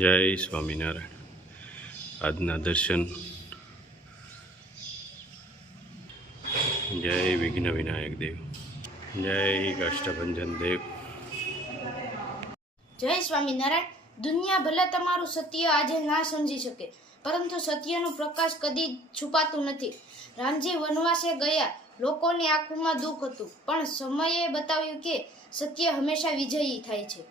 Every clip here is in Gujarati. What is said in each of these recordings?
જય સ્વામિનારાયણ. આજના દર્શન. જય વિઘ્ન વિનાયક દેવ. જય કાષ્ટભંજન દેવ. જય સ્વામિનારાયણ. દુનિયા ભલે તમારું સત્ય આજે ના સમજી શકે, પરંતુ સત્યનું પ્રકાશ કદી છુપાતું નથી. રામજી વનવાસે ગયા, લોકોની આંખોમાં દુઃખ હતું, પણ સમયે બતાવ્યું કે સત્ય હંમેશા વિજયી થાય છે.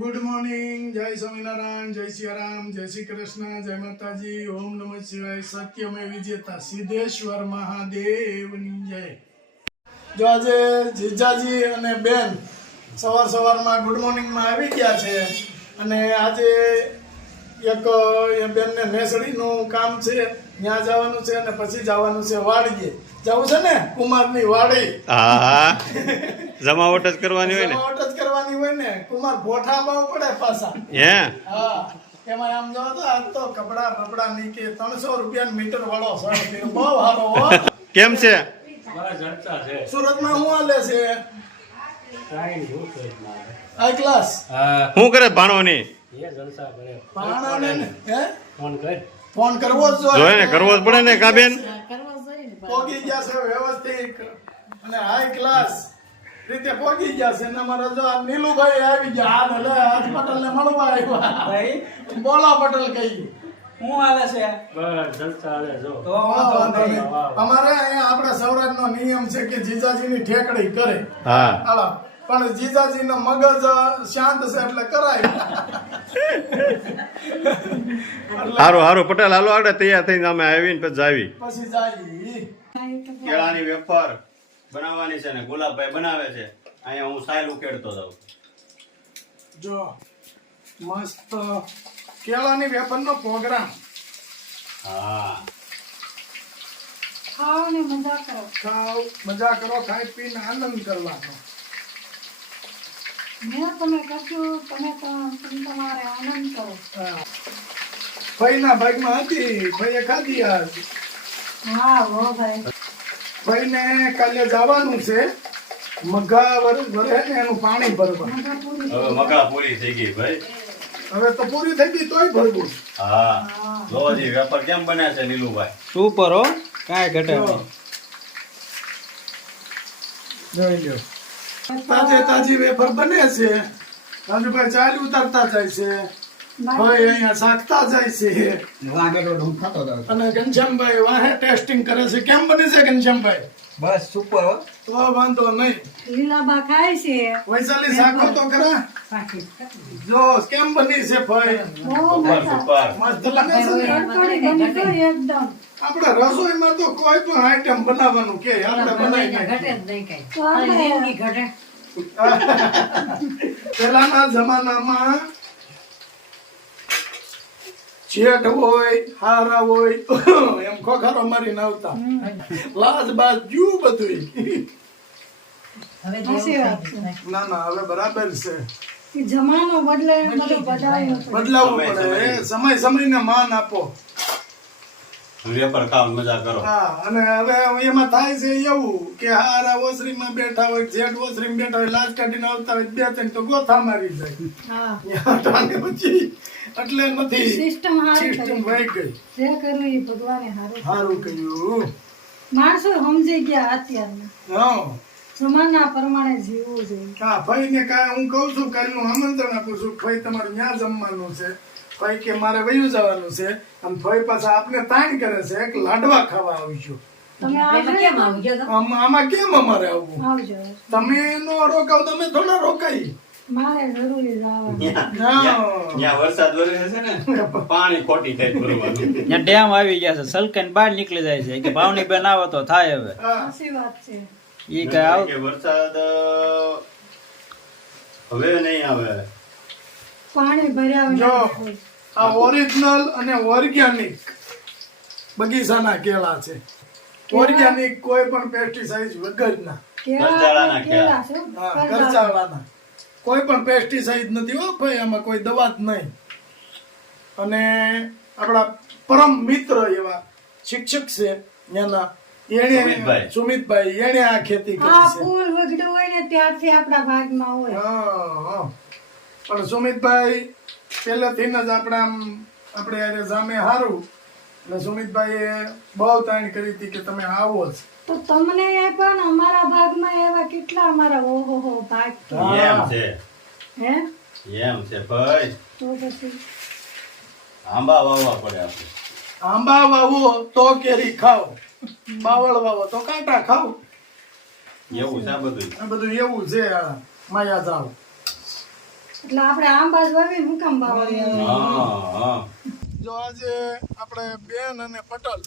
Good morning. જય સ્વામિનારાયણ, જય સિયારામ, જય શ્રી કૃષ્ણ, જય માતાજી, ઓમ નમઃ શિવાય. સત્યમે વિજેતા સિદ્ધેશ્વર મહાદેવની જય. જો આજે જીજાજી અને બેન સવારમાં ગુડ મોર્નિંગમાં આવી ગયા છે, અને આજે એક બેનને મેસડીનું કામ છે, ત્યાં જવાનું છે, અને પછી જવાનું છે વાડીએ. જવું છે ને કુમારની વાડી. હા, જમાવટ જ કરવાની હોય ને. જમાવટ જ કરવાની હોય ને. કુમાર ભોઠા બહુ પડે પાછા. હે હા, એમાં આમ જો તો આજ તો કપડા રબડા ની કે 300 રૂપિયા મીટર વાળો શર્ટ પહેર્યો, બહુ સારો હો. કેમ છે? સુરતમાં હું હાલે છે? High class. શું કરે ભાણોની? પાણાને હે ફોન કરવો જ જોઈએ ને, કરવો જ પડે ને કા બેન? પોગી ગયા છે વ્યવસ્થિત અને હાઈ ક્લાસ રીતે પોગી ગયા છે. અને અમારા જો આ નીલુભાઈ આવી ગયા. હાલ એટલે હાજ પટેલ ને મળવા આવ્યા. ભાઈ બોલો પટેલ કઈ હું હાલે છે? અમારે અહીંયા આપણા સૌરાષ્ટ્રનો નિયમ છે કે જીજાજીની ઠેકડી કરે. હા, હાલો, પણ જીજાજીનો મગજ શાંત છે એટલે કરાય. હારું હારું પટેલ, હાલો આગળ તૈયાર થઈને અમે આવીને પછી જાવી. પછી જાય કેળાની વેફર બનાવવાની છે ને ગુલાબભાઈ બનાવે છે. અહીંયા હું સાયલ ઉકેડતો જાઉં. જો મસ્ત કેળાની વેફરનો પ્રોગ્રામ. હા, ખાવ મજા કરો, ખાઈ પીને આનંદ કરવાનો. ભાઈના ભાગમાં હતી, ભાઈએ ખાધી આજ. ભાઈને કાલે જવાનું છે મગા વરે ને એનું પાણી ભરવા. હવે મગા પૂરી થઈ ગઈ ભાઈ. હવે તો પૂરી થઈ ગઈ તોય ભરવું. હા, જોજી વેફર કેમ બને છે નીલુભાઈ? સુપર હો, કાંઈ ઘટે નહીં. જોઈ લ્યો, તાજી વેફર બને છે. રાજુભાઈ ચાલી ઉતારતા જાય છે, ભાઈ અહીંયા શાકતા જાય છે, અને ઘનશ્યામભાઈ વાહે ટેસ્ટિંગ કરે છે. કેમ બની છે ઘનશ્યામભાઈ? બસ સુપર હો. તો વાંધો નહીં. લીલાબા ખાય છે. વૈશાલી શાકો તો ખરા. જો કેમ બની છે ભાઈ? Super super. મસ્ત લાગે છે ને? એકદમ આપણે રસોઈમાં તો કોઈ પણ આઈટમ બનાવવાનું કે આપણે બનાવી નાખીએ. પેલાના જમાનામાં જેઠ હોય, હારા હોય, એમ ખોખારો મારીને આવતા. લાજ બાજ જ્યું બધું. ના હવે બરાબર છે. જમાનો બદલે બધું બદલાયું. બદલાવવું પડે. સમયને માન આપો. વેફર ખાવ, મજા કરો. હા, અને હવે એમાં થાય છે એવું કે હારા ઓસરીમાં બેઠા હોય, જેઠ ઓસરીમાં બેઠા હોય, લાજ કાઢીને આવતા હોય, બે ત્રણ તો ગોથા મારી જાય. પછી એટલે નથી સિસ્ટમ સિસ્ટમ વહી ગઈ. જે કર્યું એ ભગવાને સારું કહ્યું. માણસો સમજી ગયા અત્યારના. હા, જમાના પ્રમાણે જીવવું જોઈએ. હા, ભાઈ ને કાંઈ હું કઉ છું, કાલનું આમંત્રણ આપું છું. ભાઈ તમારે ત્યાં જમવાનું છે. ભાઈ કે મારે વયું જવાનું છે. આમ ભાઈ પાછા આપને તાણ કરે છે, એક લાડવા ખાવા આવીશું. તમે આમાં કેમ અમારે આવવું? આવજો. તમે નો રોકાવ, તમે થોડા રોકાઈ. મારે જરૂરી જવાનું. ત્યાં વરસાદ વરસે છે ને, પાણી ખોટી થાય ભરવાનું. ત્યાં ડેમ આવી ગયા છે, સલકન બહાર નીકળી જાય છે કે ભાવની બેન આવો તો થાય. હવે સાચી વાત છે. ઈ કઈ આવ કે વરસાદ હવે નહીં આવે. પાણી ભર્યા જો વગર આ ઓરિજિનલ અને ઓર્ગેનિક બગીચાના કેળા છે. ઓર્ગેનિક કોઈ પણ પેસ્ટિસાઇડ વગરના. કરજાળાના કેળા છે. હા, કરચાળાના. કોઈ પણ પેસ્ટિસાઇડ નથી હો ભાઈ, આમાં કોઈ દવા જ નહીં. અને આપણા પરમ મિત્ર એવા શિક્ષક છે એના સુમિતભાઈ, એને આ ખેતી કરી આ છે. ફૂલ વગડું હોય ને ત્યારથી આપણા ભાગમાં હોય. હા, પણ સુમિતભાઈ પહેલેથી જ આપણે યારે સામે હારું એટલે સુમિતભાઈએ બહુ તાણ કરી હતી કે તમે આવો જ. તો તમને એ પણ અમારા ભાગમાં એવા કેટલા અમારા ઓહો ભાગ તો. એમ છે હે એમ છે ભાઈ. તો પછી આંબા વાવવા પડે આપણે. આંબા વાવો તો કેરી ખાઓ, બાવળ વાવો તો કાંટા ખાઓ. એવું છે આ બધું. આ બધું એવું છે આ માયા જાવ. એટલે આપણે આંબા જ વાવી મુકામ બાવળી. હા. જો આજે આપણે બેન અને પટલ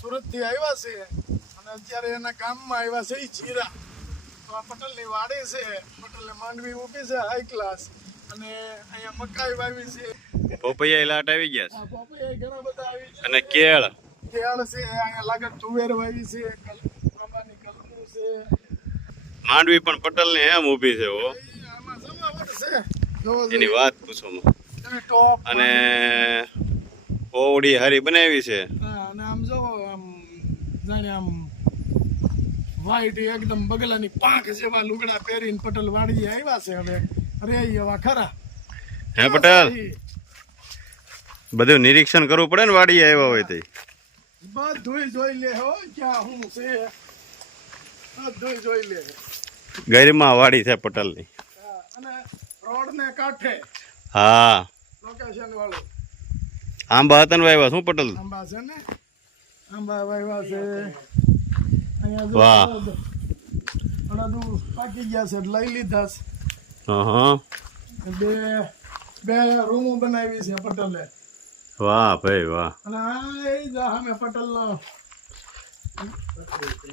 સુરત થી આવ્યા છે અને અત્યારે એના ગામમાં આવ્યા છે ઈ જીરા. તો આ પટલની વાડી છે, પટલે માંડવી ઊભી છે હાઈ ક્લાસ અને અહીંયા મકાઈ વાવી છે. પોપૈયા લાટ આવી ગયા આ પોપૈયા ઘણા બધા આવી છે અને કેળ. કેળ છે, અહીંયા લાગે તુવેર વાવી છે, આંબાની કલમું છે. માંડવી પણ પટલ ને એમ ઊભી છે હો. આમાં જમાવટ છે. જોવો એની વાત પૂછો માં. તમે ટોપ અને ઓવડી હારી બનાવી છે. હા, અને આમ જો આમ જાણે આમ વ્હાઈટ એકદમ બગલાની પાંખ જેવા લુગડા પહેરીને પટલ વાડી આવ્યા છે. હવે અરે એવા ખરા. હે પટેલ, બધું નિરીક્ષણ કરવું પડે ને વાડી આવ્યા હોય તે. બધુંય જોઈ લે હો ક્યાં હું છે, બધુંય જોઈ લે. ગૈરમાં વાડી છે પટેલની. હા, અને રોડ ને કાંઠે હા. લોકેશન વાળું. આંબા હતા ને વાવ્યા શું પટેલ? આંબા છે ને, આંબા વાવ્યા છે. અહીંયા જો વાહ. અડદું પાકી ગયા છે લઈ લીધા છે. હા. બે રૂમો બનાવી છે પટેલે. વાહ ભાઈ વાહ. અને આ એ જ અમે પટેલનો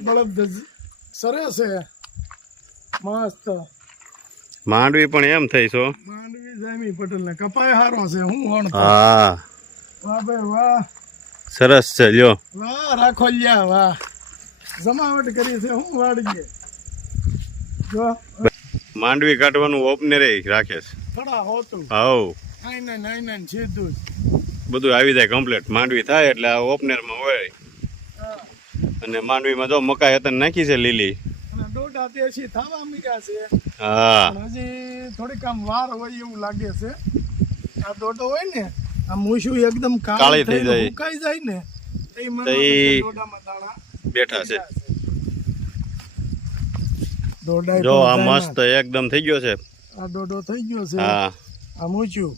બળદ સરસ છે, મસ્ત. માંડવી પણ એમ થઈ છો. માંડવી જામી પટેલને કપાય હારો છે. હું વણતો. હા, વાહ ભાઈ વાહ, સરસ છે લ્યો. વાહ રાખોલિયા વાહ, જમાવટ કરી છે. હું વાડીએ જો માંડવી કાઢવાનું ઓપનરે રાખે છે. થોડા હોતું હાઉ આઈને સીધું જ. બધું આવી જાય કમ્પ્લીટ. માંડવી થાય એટલે આ ઓપનરમાં હોય. હા. અને માંડવીમાં જો મકાઈ હતા નાખી છે લીલી. અને દોડા દેશી થવા મીડ્યા છે. હા. પણ હજી થોડીક આમ વાર હોય એવું લાગે છે. આ દોડો હોય ને આ મૂછું એકદમ કાળી થઈ જાય. સુકાઈ જાય ને એ મને તો ઈ દોડામાં દાણા બેઠા છે. દોડાય જો પણ આ જાય મસ્ત એકદમ થઈ ગયો છે. આ દોડો થઈ ગયો છે. હા. આ મૂછું,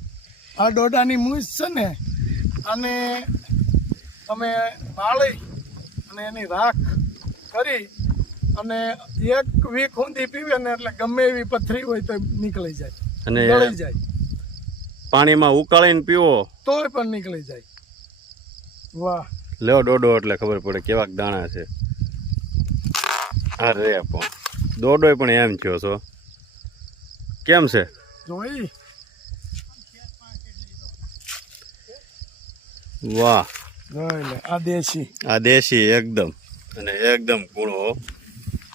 આ દોડાની મૂછ છે ને, અને તમે વાળી અને એની રાખ કરી અને 1 વીક ઊંધી પીવે ને એટલે ગમે એવી પથરી હોય તો નીકળી જાય, અને ગળી જાય, પાણીમાં ઉકાળીને પીવો તોય પણ નીકળી જાય. વાહ. લ્યો ડોડો એટલે ખબર પડે કેવાક દાણા છે. અરે પણ દોડોય પણ એમ થયો છો. કેમ છે? જોઈ વાહ. જોઈ લે આ દેશી. આ દેશી એકદમ અને એકદમ કૂણો.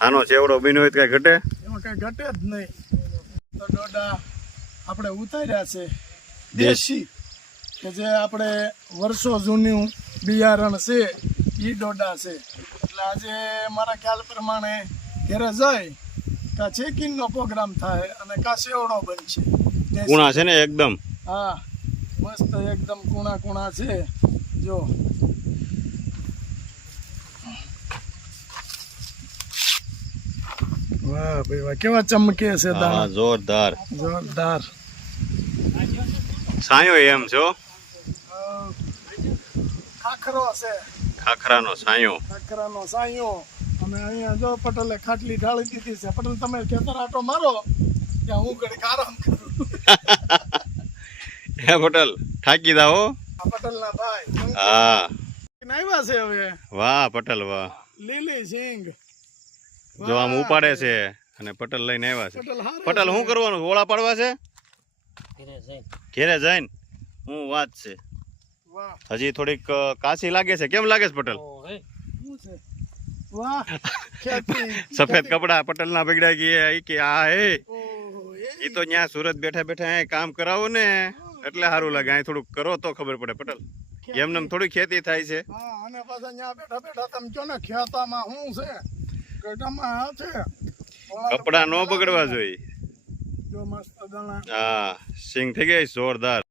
આનો ચેવડો બીનો હોય તો કઈ ઘટે? એમાં કઈ ઘટે જ નહીં. તો દોડા આપણે ઉતાર્યા છે દેશી, કે જે આપણે વર્ષો જૂનું બિયારણ છે એ દોડા છે. એટલે આજે મારા ખ્યાલ પ્રમાણે ઘરે જાય કા ચેકિંગનો પ્રોગ્રામ થાય અને કા સેવડો બનશે. દેશી. કૂણા છે ને એકદમ. હા, મસ્ત એકદમ કૂણા છે. જો વાહ ભાઈ વાહ, કેવા ચમકે છે હા, દાણા. જોરદાર. જોરદાર. સાયો એમ છો. ખાખરો છે, ખાખરાનો સાયો. ખાખરાનો સાયો. અને અહીંયા જો પટેલે ખાટલી ઢાળી દીધી છે. પટેલ તમે ખેતર આટો મારો ત્યાં હું ઘડીક આરામ કરું. હે પટેલ થાકી જાઓ. આ પટેલના ભાઈ હા. આવ્યા છે હવે. વાહ પટેલ વાહ. લીલી સિંગ. જો આમ ઉપાડે છે અને પટેલ લઈને આવ્યા છે. પટેલ હારે પટેલ શું કરવાનું? ઓળા પાડવા છે ઘેરે જઈને. હું વાત છે. વાહ. હજી થોડીક કાશી લાગે છે. કેમ લાગે છે પટેલ? શું છે? વાહ. ખેતી. સફેદ કપડા પટેલ ના બગડ્યા ગયા ઈ કે આ હે ઓહો, ઈ તો ત્યાં સુરત બેઠા બેઠા અહીં કામ કરાવો ને એટલે સારું લાગે. અહીં થોડુંક કરો તો ખબર પડે પટેલ. એમને થોડી ખેતી થાય છે. હા, અને પાછા ત્યાં બેઠા બેઠા તમે કહો ને ખેતામાં શું છે, ગઢામાં આ છે. કપડા ન બગડવા જોઈએ. જો મસ્ત દાણા હા સિંગ થઈ ગઈ જોરદાર